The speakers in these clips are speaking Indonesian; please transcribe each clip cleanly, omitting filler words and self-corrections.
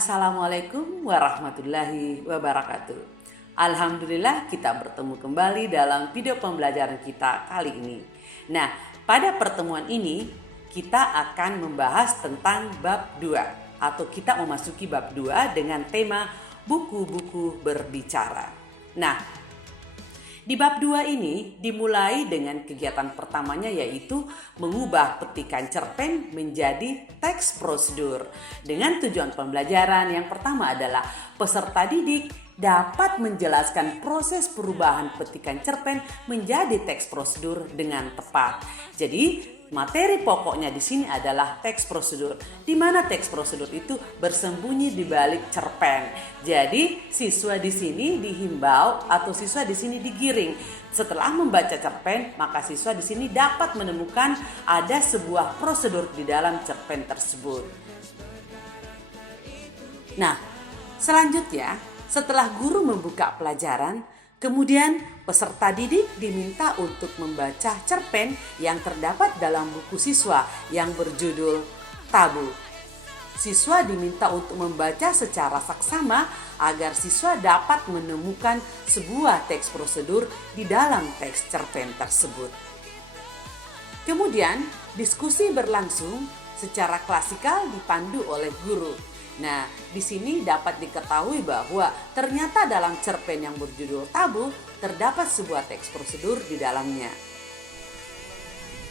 Assalamualaikum warahmatullahi wabarakatuh. Alhamdulillah kita bertemu kembali dalam video pembelajaran kita kali ini. Nah, pada pertemuan ini kita akan membahas tentang bab 2 atau kita memasuki bab 2 dengan tema buku-buku berbicara. Nah, di bab 2 ini dimulai dengan kegiatan pertamanya yaitu mengubah petikan cerpen menjadi teks prosedur. Dengan tujuan pembelajaran yang pertama adalah peserta didik dapat menjelaskan proses perubahan petikan cerpen menjadi teks prosedur dengan tepat. Jadi materi pokoknya di sini adalah teks prosedur, di mana teks prosedur itu bersembunyi di balik cerpen. Jadi siswa di sini dihimbau atau siswa di sini digiring. Setelah membaca cerpen, maka siswa di sini dapat menemukan ada sebuah prosedur di dalam cerpen tersebut. Nah, selanjutnya setelah guru membuka pelajaran, kemudian peserta didik diminta untuk membaca cerpen yang terdapat dalam buku siswa yang berjudul Tabu. Siswa diminta untuk membaca secara saksama agar siswa dapat menemukan sebuah teks prosedur di dalam teks cerpen tersebut. Kemudian diskusi berlangsung secara klasikal dipandu oleh guru. Nah, di sini dapat diketahui bahwa ternyata dalam cerpen yang berjudul Tabu terdapat sebuah teks prosedur di dalamnya.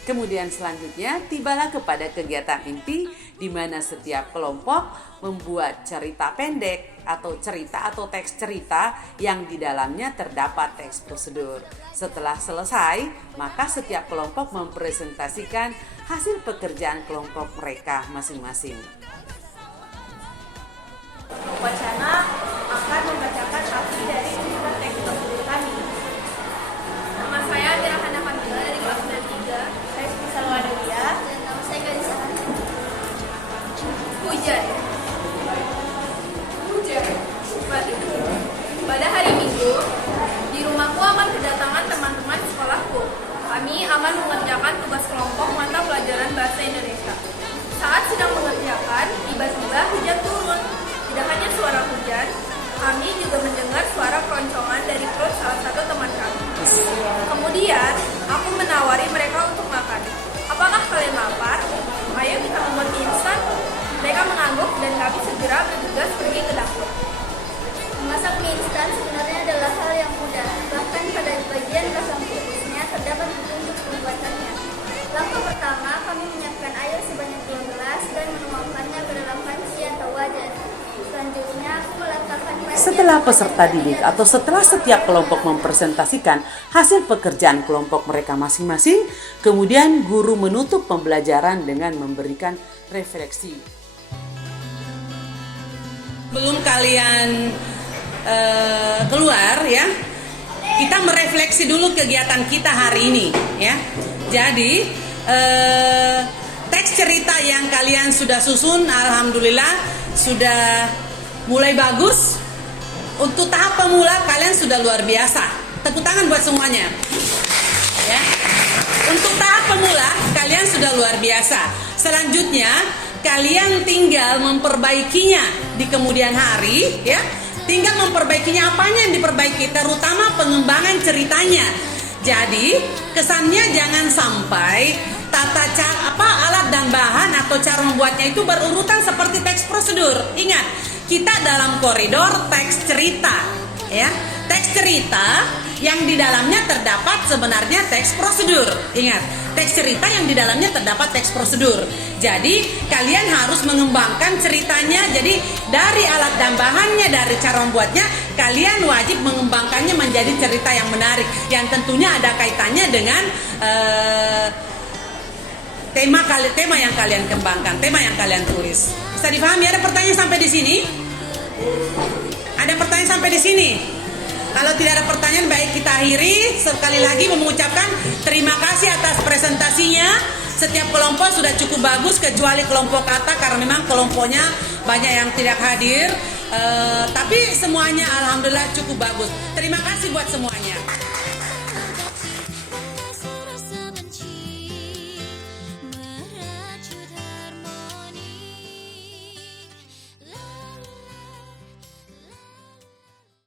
Kemudian selanjutnya tibalah kepada kegiatan inti di mana setiap kelompok membuat cerita pendek atau cerita atau teks cerita yang di dalamnya terdapat teks prosedur. Setelah selesai, maka setiap kelompok mempresentasikan hasil pekerjaan kelompok mereka masing-masing. Wacana akan membacakan arti dari cerita teks prosedur kami. Nama saya adalah Hana Kamila dari kelas 3. Saya Salwa Dalia. Dan nama saya Gadis Ahani. Hujan. Pada hari Minggu, di rumahku akan kedatangan teman-teman sekolahku. Kami akan mengerjakan tugas kelompok mata pelajaran bahasa Indonesia. Saat sedang mengerjakan, tiba-tiba hujan turun. Tidak hanya suara hujan, kami juga mendengar suara keroncongan dari perut salah satu teman kami. Kemudian, aku menawari mereka untuk makan. Apakah kalian lapar? Ayo kita membuat mie instan. Mereka mengangguk dan kami segera bergegas pergi ke dapur. Memasak mie instan sebenarnya adalah hal yang mudah. Bahkan pada bagian belakang bungkusnya terdapat petunjuk pembuatannya. Langkah pertama, kami menyiapkan air sebanyak 2 gelas dan menuangkannya ke dalam panci atau wajan. Selanjutnya, aku meletakkan Setelah peserta didik atau setelah setiap kelompok mempresentasikan hasil pekerjaan kelompok mereka masing-masing, kemudian guru menutup pembelajaran dengan memberikan refleksi. Belum kalian keluar ya, kita merefleksi dulu kegiatan kita hari ini ya. Jadi teks cerita yang kalian sudah susun, alhamdulillah sudah mulai bagus. Untuk tahap pemula kalian sudah luar biasa. Tepuk tangan buat semuanya. Ya. Untuk tahap pemula kalian sudah luar biasa. Selanjutnya kalian tinggal memperbaikinya di kemudian hari ya. Tinggal memperbaikinya, apanya yang diperbaiki, terutama pengembangan ceritanya. Jadi kesannya jangan sampai alat dan bahan atau cara membuatnya itu berurutan seperti teks prosedur. Ingat, kita dalam koridor teks cerita ya. Teks cerita yang di dalamnya terdapat sebenarnya teks prosedur. Ingat, teks cerita yang di dalamnya terdapat teks prosedur. Jadi kalian harus mengembangkan ceritanya. Jadi dari alat dan bahannya, dari cara membuatnya, kalian wajib mengembangkannya menjadi cerita yang menarik, yang tentunya ada kaitannya dengan tema yang kalian kembangkan, tema yang kalian tulis. Bisa dipahami? Ada pertanyaan sampai di sini? Ada pertanyaan sampai di sini? Kalau tidak ada pertanyaan, baik kita akhiri. Sekali lagi mengucapkan terima kasih atas presentasinya. Setiap kelompok sudah cukup bagus kecuali kelompok kata karena memang kelompoknya banyak yang tidak hadir. Tapi semuanya alhamdulillah cukup bagus. Terima kasih buat semuanya.